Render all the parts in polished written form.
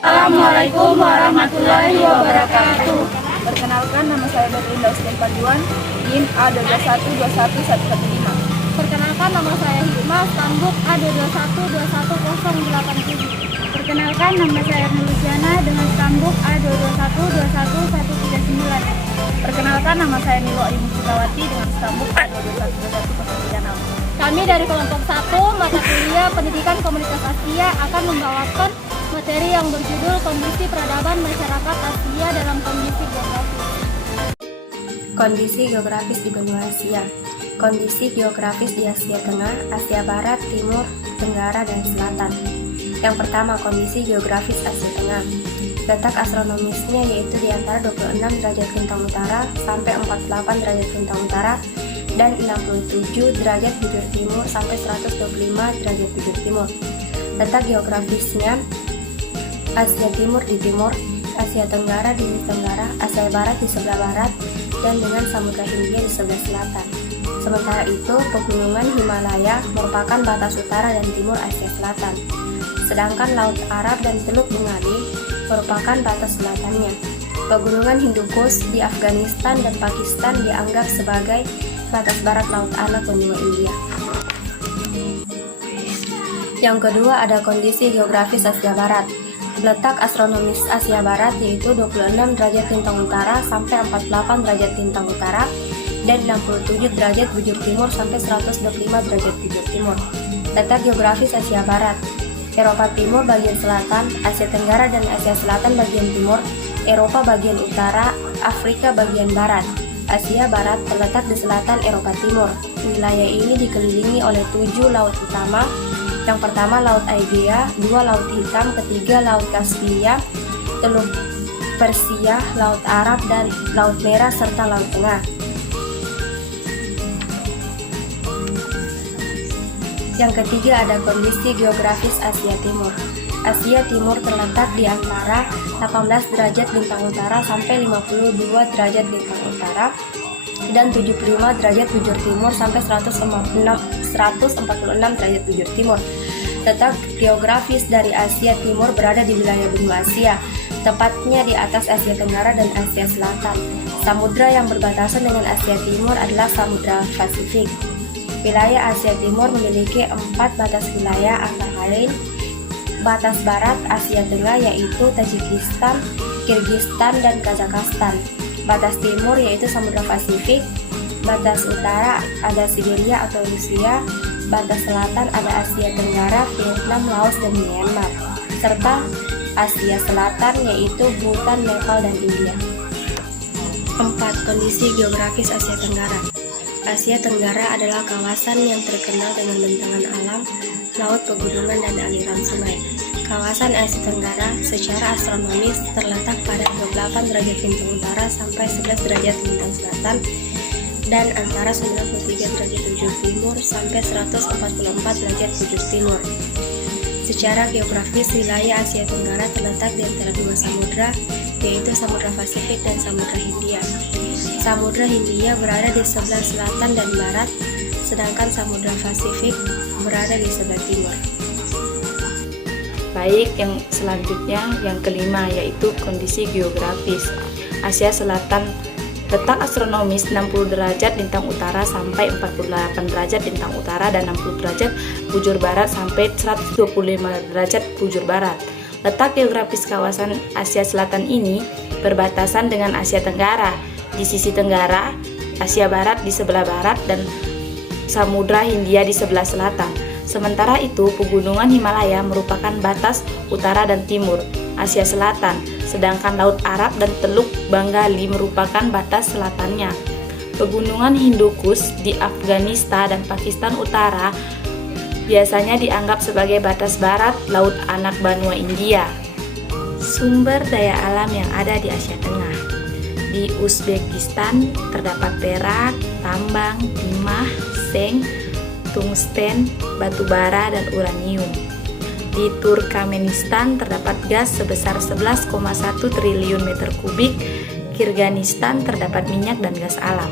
Assalamualaikum warahmatullahi wabarakatuh. Perkenalkan, nama saya Berlinda Ustin Paduan, NIM A2121115. Perkenalkan, nama saya Hikmah, Stambuk A221-21087. Perkenalkan, nama saya Nurluciana dengan Stambuk A221-21139. Perkenalkan, nama saya Nilo Ayu Mustikawati dengan Stambuk A221-21036. Kami dari kelompok 1 mata kuliah Pendidikan Komunitas Asia akan membawakan materi yang berjudul Kondisi Peradaban Masyarakat Asia dalam Kondisi Geografis. Kondisi geografis di benua Asia. Kondisi geografis di Asia Tengah, Asia Barat, Timur, Tenggara, dan Selatan. Yang pertama, kondisi geografis Asia Tengah. Letak astronomisnya yaitu di antara 26 derajat lintang utara sampai 48 derajat lintang utara dan 67 derajat bujur timur sampai 125 derajat bujur timur. Letak geografisnya Asia Timur di timur, Asia Tenggara di tenggara, Asia Barat di sebelah barat, dan dengan Samudra Hindia di sebelah selatan. Sementara itu, pegunungan Himalaya merupakan batas utara dan timur Asia Selatan. Sedangkan Laut Arab dan Teluk Bengali merupakan batas selatannya. Pegunungan Hindukush di Afghanistan dan Pakistan dianggap sebagai batas barat Laut Anak benua India. Yang kedua ada kondisi geografis Asia Barat. Letak astronomis Asia Barat yaitu 26 derajat lintang utara sampai 48 derajat lintang utara dan 67 derajat bujur timur sampai 125 derajat bujur timur. Letak geografis Asia Barat. Eropa Timur bagian selatan, Asia Tenggara dan Asia Selatan bagian timur, Eropa bagian utara, Afrika bagian barat. Asia Barat terletak di selatan Eropa Timur. Wilayah ini dikelilingi oleh 7 laut utama. Yang pertama Laut Aegea, 2 Laut Hitam, ketiga Laut Kaspia, Teluk Persia, Laut Arab, dan Laut Merah serta Laut Tengah. Yang ketiga ada kondisi geografis Asia Timur. Asia Timur terletak di antara 18 derajat lintang utara sampai 52 derajat lintang utara dan 75 derajat bujur timur sampai 146 derajat bujur timur. Letak geografis dari Asia Timur berada di wilayah benua Asia, tepatnya di atas Asia Tenggara dan Asia Selatan. Samudra yang berbatasan dengan Asia Timur adalah Samudra Pasifik. Wilayah Asia Timur memiliki 4 batas wilayah antara lain batas barat Asia Tengah yaitu Tajikistan, Kirgistan, dan Kazakhstan. Batas timur yaitu Samudra Pasifik. Batas utara ada Siberia atau Rusia. Batas selatan ada Asia Tenggara, Vietnam, Laos, dan Myanmar. Serta Asia Selatan yaitu Bhutan, Nepal, dan India. 4. Kondisi geografis Asia Tenggara. Asia Tenggara adalah kawasan yang terkenal dengan bentangan alam, laut, pegunungan, dan aliran sungai. Kawasan Asia Tenggara secara astronomis terletak pada 28 derajat lintang utara sampai 11 derajat lintang selatan dan antara 93 derajat bujur timur sampai 144 derajat bujur timur. Secara geografis, wilayah Asia Tenggara terletak di antara 2 samudra, yaitu Samudra Pasifik dan Samudra Hindia. Samudra Hindia berada di sebelah selatan dan barat, sedangkan Samudra Pasifik berada di sebelah timur. Baik, yang selanjutnya yang kelima yaitu kondisi geografis Asia Selatan. Letak astronomis 60 derajat lintang utara sampai 48 derajat lintang utara dan 60 derajat bujur barat sampai 125 derajat bujur barat. Letak geografis kawasan Asia Selatan ini berbatasan dengan Asia Tenggara di sisi tenggara, Asia Barat di sebelah barat, dan Samudra Hindia di sebelah selatan. Sementara itu, pegunungan Himalaya merupakan batas utara dan timur Asia Selatan, sedangkan Laut Arab dan Teluk Bengali merupakan batas selatannya. Pegunungan Hindukush di Afghanistan dan Pakistan Utara biasanya dianggap sebagai batas barat Laut Anak benua India. Sumber daya alam yang ada di Asia Tengah. Di Uzbekistan terdapat perak, tambang, timah, seng, tungsten, batu bara, dan uranium. Di Turkmenistan terdapat gas sebesar 11,1 triliun meter kubik. Kirgistan terdapat minyak dan gas alam.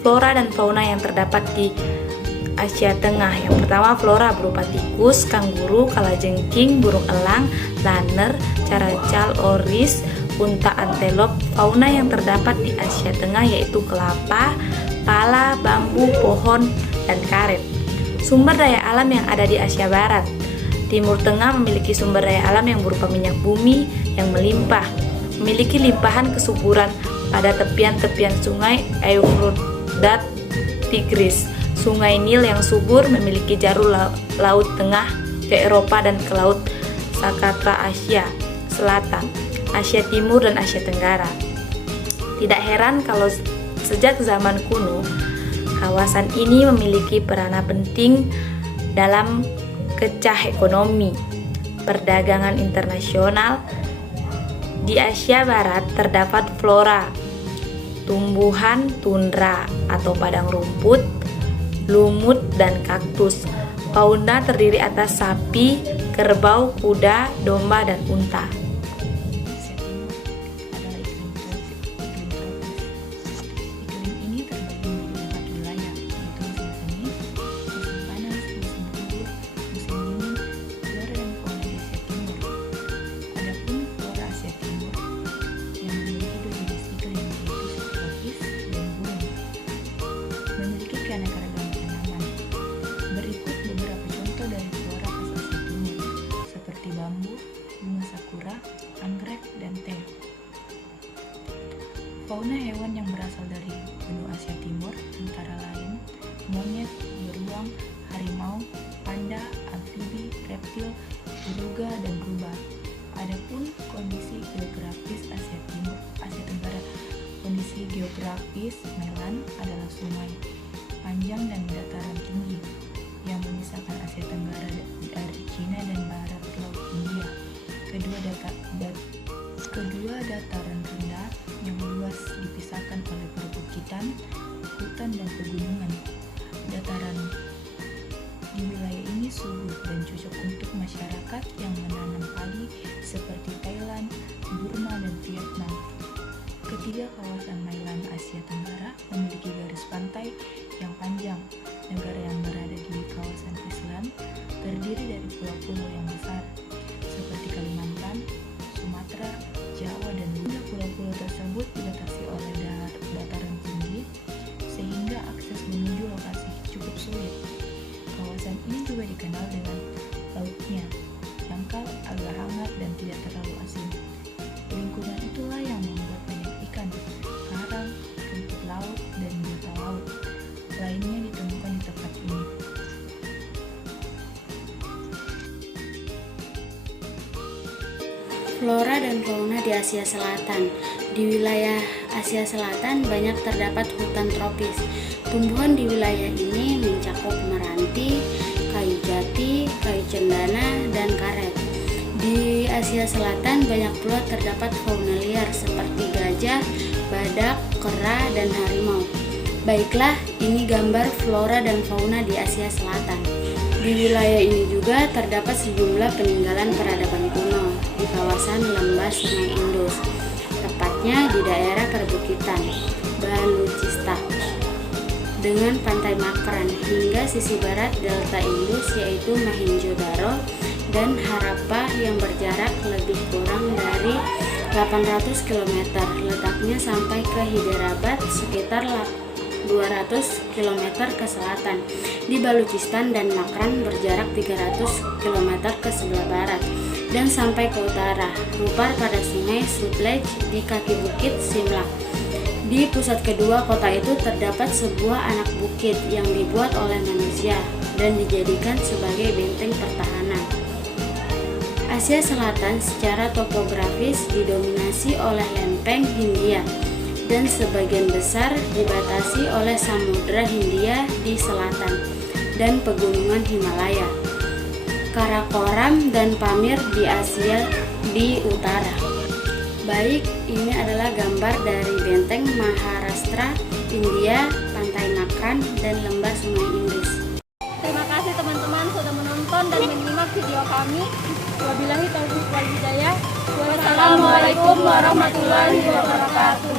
Flora dan fauna yang terdapat di Asia Tengah. Yang pertama flora berupa tikus, kanguru, kalajengking, burung elang, laner, caracal, oris, unta, antelop. Fauna yang terdapat di Asia Tengah yaitu kelapa, pala, bambu, pohon, dan karet. Sumber daya alam yang ada di Asia Barat. Timur Tengah memiliki sumber daya alam yang berupa minyak bumi yang melimpah, memiliki limpahan kesuburan pada tepian-tepian sungai Euphrates, Tigris. Sungai Nil yang subur, memiliki jalur laut tengah ke Eropa dan ke laut Sakatra Asia Selatan, Asia Timur, dan Asia Tenggara. Tidak heran kalau sejak zaman kuno, kawasan ini memiliki peranan penting dalam kecah ekonomi, perdagangan internasional. Di Asia Barat terdapat flora, tumbuhan tundra atau padang rumput, lumut, dan kaktus. Fauna terdiri atas sapi, kerbau, kuda, domba, dan unta. Asia Timur adalah iklim tropis. Iklim ini terbagi menjadi 4 wilayah, yaitu musim semi, musim panas, musim gugur, musim dingin. Flora dan fauna di Asia Timur. Adapun flora Asia Timur yang memiliki 2 jenis iklim, yaitu subtropis dan gurun, memiliki keanekaragaman tanaman. Berikut beberapa contoh dari flora khas Asia Timur, seperti bambu, bunga sakura, anggrek, dan teh. Fauna hewan yang berasal dari benua Asia Timur antara lain monyet, beruang, harimau, panda, amfibi, reptil, beluga, dan rubah. Adapun kondisi geografis Asia Timur, Asia Tenggara. Kondisi geografis Mainland adalah sungai panjang dan dataran tinggi yang memisahkan Asia Tenggara dari Cina dan barat Laut India. Kedua dataran rendah yang luas dipisahkan oleh perbukitan, hutan, dan pegunungan. Dataran di wilayah ini subur dan cocok untuk masyarakat yang menanam padi seperti Thailand, Burma, dan Vietnam. Ketiga kawasan Mainland Asia Tenggara memiliki garis pantai yang panjang. Negara yang berada di kawasan Islam terdiri dari pulau-pulau yang besar seperti Kalimantan, Sumatera, Jawa, dan Banda. Pulau-pulau tersebut dibatasi oleh dataran tinggi sehingga akses menuju lokasi cukup sulit. Kawasan ini juga dikenal dengan lautnya yang agak hangat dan tidak terlalu asin. Lingkungan itulah yang membuat banyak ikan, karang, rumput laut, dan biota laut lainnya ditemukan di tempat ini. Flora dan fauna di Asia Selatan. Di wilayah Asia Selatan banyak terdapat hutan tropis. Tumbuhan di wilayah ini mencakup meranti, kayu jati, kayu cendana, dan karet. Di Asia Selatan banyak pula terdapat fauna liar seperti gajah, badak, kera, dan harimau. Baiklah, ini gambar flora dan fauna di Asia Selatan. Di wilayah ini juga terdapat sejumlah peninggalan peradaban kuno di kawasan lembah Sungai Indus, tepatnya di daerah perbukitan Baluchistan dengan pantai Makran hingga sisi barat delta Indus yaitu Mohenjo-daro dan Harappa yang berjarak lebih kurang dari 800 km, letaknya sampai ke Hyderabad sekitar 200 km ke selatan. Di Baluchistan dan Makran berjarak 300 km ke sebelah barat dan sampai ke utara, Rupar pada sungai Sutlej di kaki bukit Simla. Di pusat kedua kota itu terdapat sebuah anak bukit yang dibuat oleh manusia dan dijadikan sebagai benteng pertahanan. Asia Selatan secara topografis didominasi oleh lempeng Hindia dan sebagian besar dibatasi oleh Samudra Hindia di selatan dan pegunungan Himalaya, Karakoram dan Pamir di Asia di utara. Baik, ini adalah gambar dari benteng Maharashtra, India, pantai Makran, dan lembah Sungai Indus. Terima kasih teman-teman sudah menonton dan menyimak video kami. Wabillahi taufiq wal hidayah. Wassalamualaikum warahmatullahi wabarakatuh.